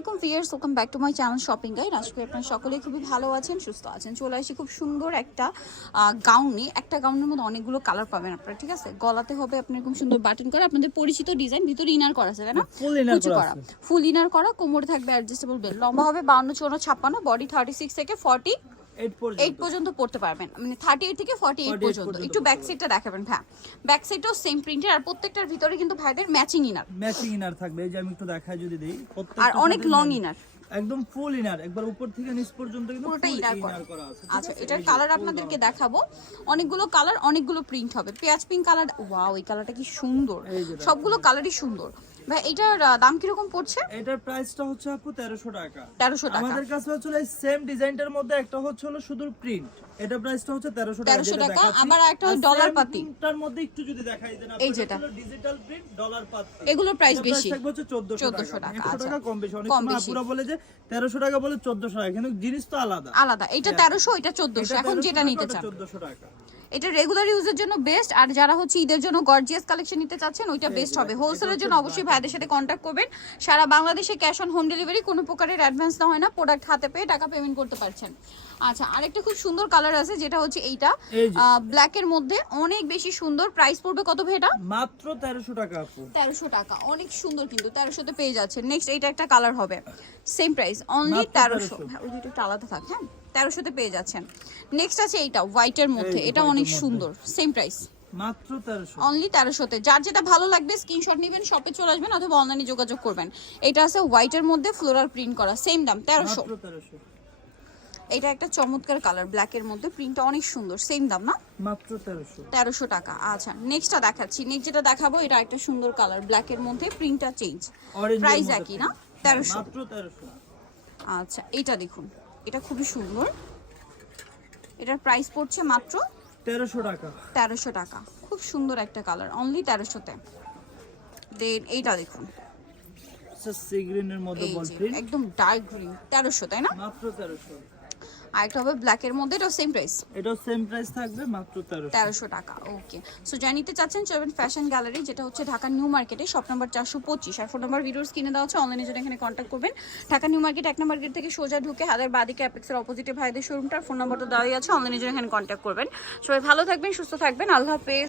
আলাইকুম viewers, welcome back to my channel shopping guide. আশা করি আপনারা সকলেই খুবই ভালো আছেন, সুস্থ আছেন। চলে আসি খুব সুন্দর একটা গাউন নিয়ে। একটা গাউনের মধ্যে অনেকগুলো কালার পাবেন আপনারা, ঠিক আছে। গলাতে হবে আপনার এরকম সুন্দর বাটন করা, আপনাদের পরিচিত ডিজাইন, ভিতরে ইনার করা আছে, তাই না? ফুল ইনার করা, কোমরে থাকবে অ্যাডজাস্টেবল বেল্ট। লম্বা হবে 52, 54, 56, বডি 36 থেকে 48 পর্যন্ত পড়তে পারবেন, মানে 38 থেকে 48 পর্যন্ত। একটু ব্যাক সাইডটা দেখাবেন ভাই। ব্যাক সাইডটাও সেম প্রিন্টের, আর প্রত্যেকটার ভিতরে কিন্তু ভাইদের ম্যাচিং ইনার থাকবে। এই যে আমি একটু দেখাই যদি দেই, আর অনেক লং ইনার, একদম ফুল ইনার, একবার উপর থেকে নিচ পর্যন্ত কিন্তু পুরোটা ইনার করা আছে। আচ্ছা, এটার কালার আপনাদেরকে দেখাবো। অনেকগুলো কালার, অনেকগুলো প্রিন্ট হবে। পেঁয়াজ পিঙ্ক কালার, ওয়াও এই কালারটা কি সুন্দর, সবগুলো কালারই সুন্দর। ভাই এটার দাম কি রকম পড়ছে? এটার প্রাইসটা হচ্ছে আপু 1300 টাকা। 1300 টাকা। আমাদের কাছে হচ্ছে এই সেম ডিজাইনটার মধ্যে একটা হচ্ছে হলো শুধু প্রিন্ট, এটা প্রাইসটা হচ্ছে 1300 টাকা। 1300 টাকা। আবার একটা ডলার পাতি, তার মধ্যে একটু যদি দেখাই দেন এই যেটা ডিজিটাল প্রিন্ট ডলার পাতি, এগুলোর প্রাইস বেশি, থাকবে হচ্ছে 1400 টাকা। 100 টাকা কম বেশি। অনেক সময় আপুরা বলে যে 1300 টাকা বলে 1400 টাকা, কিন্তু জিনিস তো আলাদা আলাদা। এটা 1300, এটা 1400, এখন যেটা নিতে চান 1400 টাকা। এটা রেগুলার ইউজের জন্য বেস্ট, আর যারা হচ্ছে ঈদের জন্য গর্জিয়াস কালেকশন নিতে চাচ্ছেন ওইটা বেস্ট হবে। হোলসেলের জন্য অবশ্যই ভাইদের সাথে কন্ট্যাক্ট করবেন। সারা বাংলাদেশে ক্যাশ অন হোম ডেলিভারি, কোনো প্রকারের অ্যাডভান্স না হয় না, প্রোডাক্ট হাতে পেয়ে টাকা পেমেন্ট করতে পারছেন। আচ্ছা, আরেকটা খুব সুন্দর কালার আছে, যেটা হচ্ছে এইটা ব্ল্যাক এর মধ্যে, অনেক বেশি সুন্দর। প্রাইস পড়বে কত ভাই এটা? মাত্র 1300 টাকা আপু। 1300 টাকা, অনেক সুন্দর, কিন্তু 1300 তে পেয়ে যাচ্ছে। নেক্সট এইটা একটা কালার হবে, সেম প্রাইস, অনলি 1300। ওই দুটো একটু আলাদা থাক, হ্যাঁ 1300 তে পেয়ে যাচ্ছেন। নেক্সট আছে এইটা হোয়াইটের মধ্যে, এটা অনেক সুন্দর, সেম প্রাইস মাত্র 1300, অনলি 1300 তে। যার যেটা ভালো লাগবে স্ক্রিনশট নেবেন, শপে চলে আসবেন অথবা অনলাইনে যোগাযোগ করবেন। এটা আছে হোয়াইটের মধ্যে ফ্লোরাল প্রিন্ট করা, সেম দাম 1300। এটা একটা চমৎকার কালার, ব্ল্যাক এর মধ্যে, প্রিন্টটা অনেক সুন্দর, সেম দাম না? মাত্র 1300। 1300 টাকা। আচ্ছা, নেক্সটটা দেখাচ্ছি। নেক্সট যেটা দেখাবো, এটা একটা সুন্দর কালার, ব্ল্যাক এর মধ্যে, প্রিন্টটা চেঞ্জ, প্রাইস একই না? 1300, মাত্র 1300। আচ্ছা, এটা দেখুন, এটা খুবই সুন্দর। এটার প্রাইস পড়ছে মাত্র 1300 টাকা। 1300 টাকা, খুব সুন্দর একটা কালার, অনলি 1300 তে। দেন এইটা দেখুন, সি গ্রিনের মধ্যে বল প্রিন্ট, একদম ডার্ক গ্রিন, 1300, তাই না? মাত্র 1300। আর একটা হবে ব্ল্যাক এর মধ্যে, এটাও সেম প্রাইস, এটাও সেম প্রাইস থাকবে, মাত্র 1300 টাকা। ওকে, সো যারা নিতে চাচ্ছেন চলবেন ফ্যাশন গ্যালারি, যেটা হচ্ছে ঢাকা নিউ মার্কেটে, শপ নাম্বার 425, আর ফোন নাম্বার ভিডিওস কিনে দেওয়া হচ্ছে। অনলাইনে জন্য এখানে কন্ট্যাক্ট করবেন। ঢাকা নিউ মার্কেট 1 নম্বর গেট থেকে সোজা ঢুকে হাতের বাদিকে অ্যাপেক্সের অপোজিটে ভাইদের শোরুমটার ফোন নাম্বারটা দেওয়াই আছে, অনলাইনে জন্য এখানে কন্ট্যাক্ট করবেন। সবাই ভালো থাকবেন, সুস্থ থাকবেন, আল্লাহ হাফেজ।